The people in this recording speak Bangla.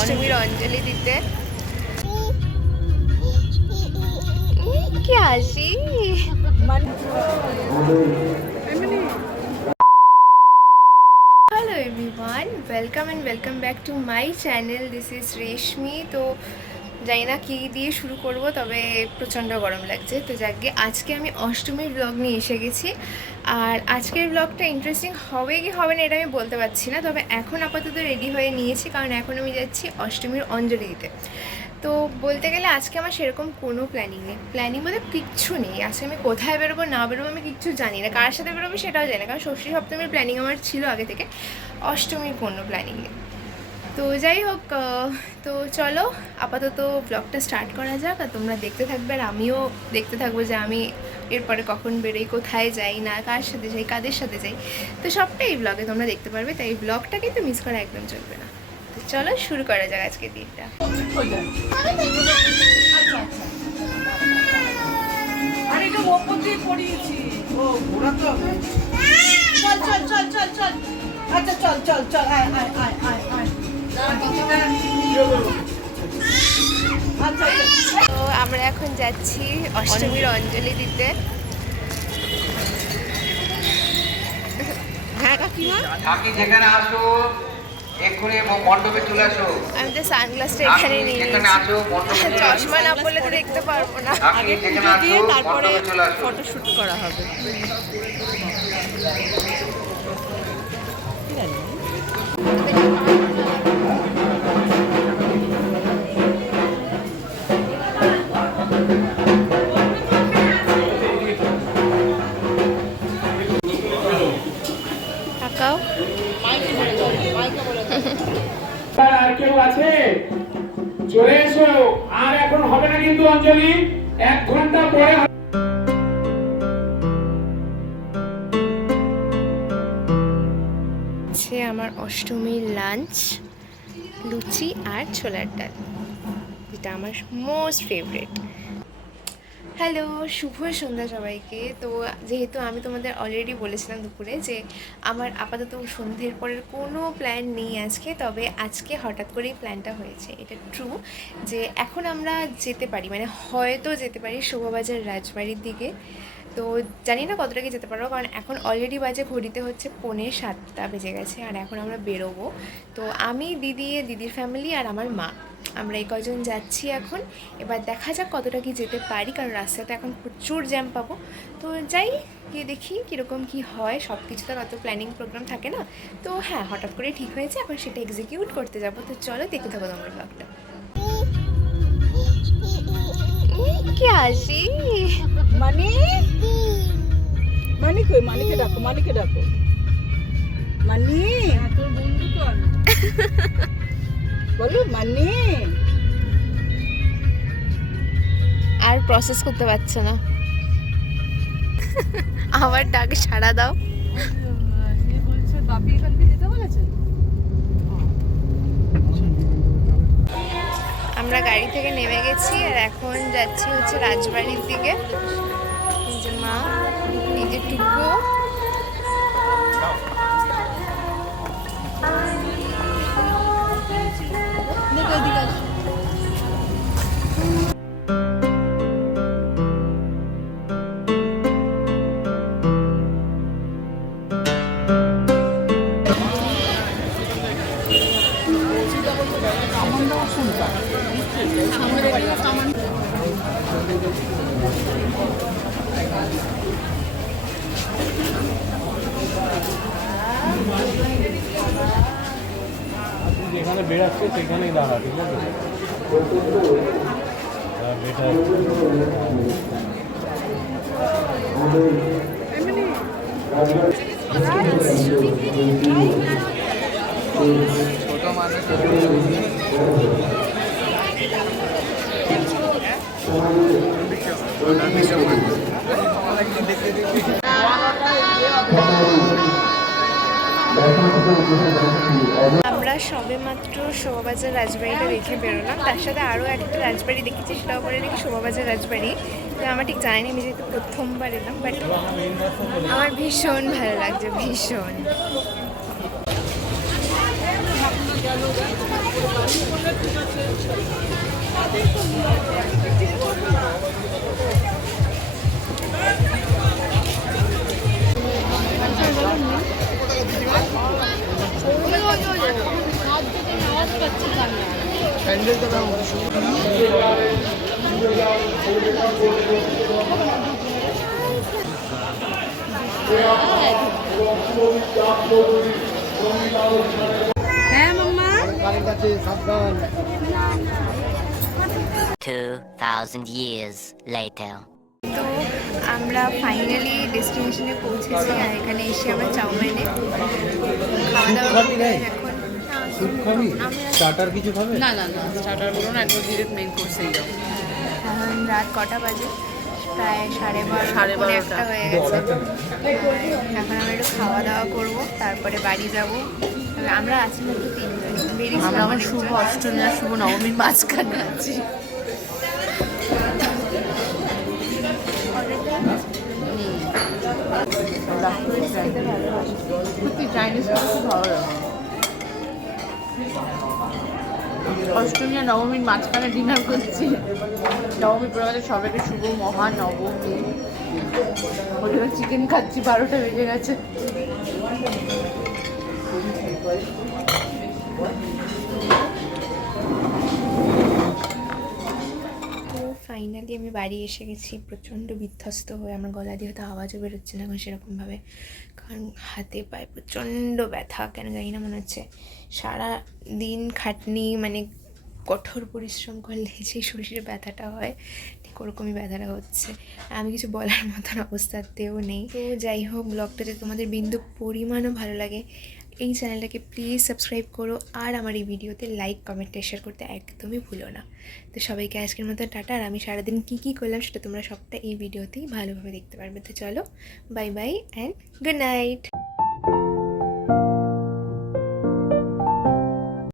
অষ্টমীর অঞ্জলি দিতে। কি হাসি! Hello everyone, welcome back to my channel. This is Reshmi. তো জানি না কী দিয়ে শুরু করব, তবে প্রচণ্ড গরম লাগছে। তো যাকে আজকে আমি অষ্টমীর ব্লগ নিয়ে এসে গেছি। আর আজকের ব্লগটা ইন্টারেস্টিং হবে কি হবে না এটা আমি বলতে পারছি না, তবে এখন আপাতত রেডি হয়ে নিয়েছি, কারণ এখন আমি যাচ্ছি অষ্টমীর অঞ্জলি দিতে। তো বলতে গেলে আজকে আমার সেরকম কোনো প্ল্যানিং বলতে কিচ্ছু নেই। আজকে আমি কোথায় বেরোবো না বেরোবো আমি কিচ্ছু জানি না, কার সাথে বেরোবো সেটাও জানি না, কারণ ষষ্ঠী সপ্তমীর প্ল্যানিং আমার ছিল আগে থেকে, অষ্টমীর কোনো প্ল্যানিং নেই। তো যাই হোক, তো চলো আপাতত ব্লগটা স্টার্ট করা যাক, আর তোমরা দেখতে থাকবে আর আমিও দেখতে থাকবো যে আমি এরপরে কখন বেরোই, কোথায় যাই, না কার সাথে যাই, কাদের সাথে যাই। তো সবটাই এই ব্লগে তোমরা দেখতে পারবে, তাই এই ব্লগটা কিন্তু মিস করা একদম চলবে না। তো চলো শুরু করা যাক আজকের দিনটা। আচ্ছা চল চল চল আয় আয় আয় আয় আয় আচ্ছা। তো আমরা এখন যাচ্ছি অষ্টমীর অঞ্জলি দিতে। হ্যাঁ কাকিমা, কাকি যেখানে আসো এক্ষুনি মণ্ডপে চলে আসো। আমি তো সানগ্লাসটা এখানে নিয়ে যেখানে আসো মণ্ডপে চলে আসো। চশমা না পড়লে তো দেখতে পারবো না। কাকি যেখানে আসো মণ্ডপে চলে আসো। ফটোশুট করা হবে। তাকাও। আর কেউ আছে? চলে এসো। আর এখন হবে না কিন্তু অঞ্জলি, 1 ঘন্টা পরে। আমার অষ্টমীর লাঞ্চ, লুচি আর ছোলার ডাল, যেটা আমার মোস্ট ফেভারিট। হ্যালো, শুভ সন্ধ্যা সবাইকে। তো যেহেতু আমি তোমাদের অলরেডি বলেছিলাম দুপুরে যে আমার আপাতত সন্ধ্যের পরের কোনো প্ল্যান নেই আজকে, তবে আজকে হঠাৎ করেই প্ল্যানটা হয়েছে। এটা ট্রু যে এখন আমরা যেতে পারি, মানে হয়তো যেতে পারি শোভাবাজার রাজবাড়ির দিকে। তো জানি না কতটা কি যেতে পারবো, কারণ এখন অলরেডি বাজে ঘড়িতে হচ্ছে 6:45 বেজে গেছে, আর এখন আমরা বেরোবো। তো আমি, দিদির ফ্যামিলি আর আমার মা, আমরা এই কজন যাচ্ছি এখন। এবার দেখা যাক কতটা কি যেতে পারি, কারণ রাস্তাতে এখন প্রচুর জ্যাম পাবো। তো যাই গিয়ে দেখি কীরকম কি হয়। সব কিছু তো অত প্ল্যানিং প্রোগ্রাম থাকে না। তো হ্যাঁ, হঠাৎ করে ঠিক হয়েছে, এখন সেটা এক্সিকিউট করতে যাবো। তো চলো দেখতে থাকো তোমার ব্লগটা। কি হাসি! মানি মানি কই? মানিকে ডাকো, মানিকে ডাকো। মানি, তোর বন্ধু তো আমি। বলো মানি। আর প্রসেস করতে পারছে না, আবার ডাকে সাড়া দাও। বলছে বাপি এখান থেকে যেতে বলেছে। আমরা গাড়ি থেকে নেমে গেছি আর এখন যাচ্ছি হচ্ছে রাজবাড়ির দিকে। এই যে মা, এই যে টুকু। যেখানে বেড়াচ্ছে সেখানেই দাঁড়া, ঠিক আছে? ছোট মানুষ আমরা সবে মাত্র শোভাবাজার রাজবাড়িটা দেখে বেরোলাম, তার সাথে আরও একটা রাজবাড়ি দেখেছি, সেটাও পরে দেখি শোভাবাজার রাজবাড়ি। তো আমার ঠিক জানি না, আমি যেহেতু প্রথমবার এলাম, বাট আমার ভীষণ ভালো লাগছে, ভীষণ। হ্যাঁ মাম্মা 2,000 years later. তো আমরা ফাইনালি ডেস্টিনেশনে পৌঁছেছি, আর এখানে এসে আমরা চাউমিনে খাওয়া দাওয়া করে এখন স্টার্টার কিছু খাবে? না না না স্টার্টার বলো না, একবার ডিরেক্ট মেইন কোর্সেই যাও। এখন রাত কটা বাজে? প্রায় 12:30 সাড়ে পৌনে বারোটা। একটা হয়ে গেছে। এখন আমরা একটু খাওয়া দাওয়া করবো, তারপরে বাড়ি যাবো। তবে আমরা আছি মাত্র 3 জন, আমরা বেরিয়েছিলাম আমার অনেকজন। শুভ অষ্টমী আর শুভ নবমীর মাঝখানে আছি। চাইনিজ খুব ভালো লাগে। অষ্টমী আর নবমীর মাঝখানে ডিনার করছি। নবমী পরে গেছে, সবাইকে শুভ মহানবমী। ওদের চিকেন খাচ্ছি, 12টা বেজে গেছে। তো ফাইনালি আমি বাড়ি এসে গেছি প্রচণ্ড বিধ্বস্ত হয়ে। আমার গলা দিয়ে হয়তো আওয়াজও বেরোচ্ছে না এখন সেরকমভাবে, কারণ হাতে পায়ে প্রচণ্ড ব্যথা। কেন জানি না, মনে হচ্ছে সারা দিন খাটনি, মানে কঠোর পরিশ্রম করলে যে শরীরে ব্যথাটা হয়, ঠিক ওরকমই ব্যথাটা হচ্ছে। আমি কিছু বলার মতন অবস্থাতেও নেই। তো যাই হোক, ব্লগটা যদি তোমাদের বিন্দু পরিমাণও ভালো লাগে, এই চ্যানেলটাকে প্লিজ সাবস্ক্রাইব করো, আর আমার এই ভিডিওতে লাইক কমেন্ট শেয়ার করতে একদমই ভুলো না। তো সবাইকে আজকের মতো টাটা। আর আমি সারাদিন কী কী করলাম সেটা তোমরা সবটা এই ভিডিওতেই ভালোভাবে দেখতে পারবে। তো চলো, bye bye and good night.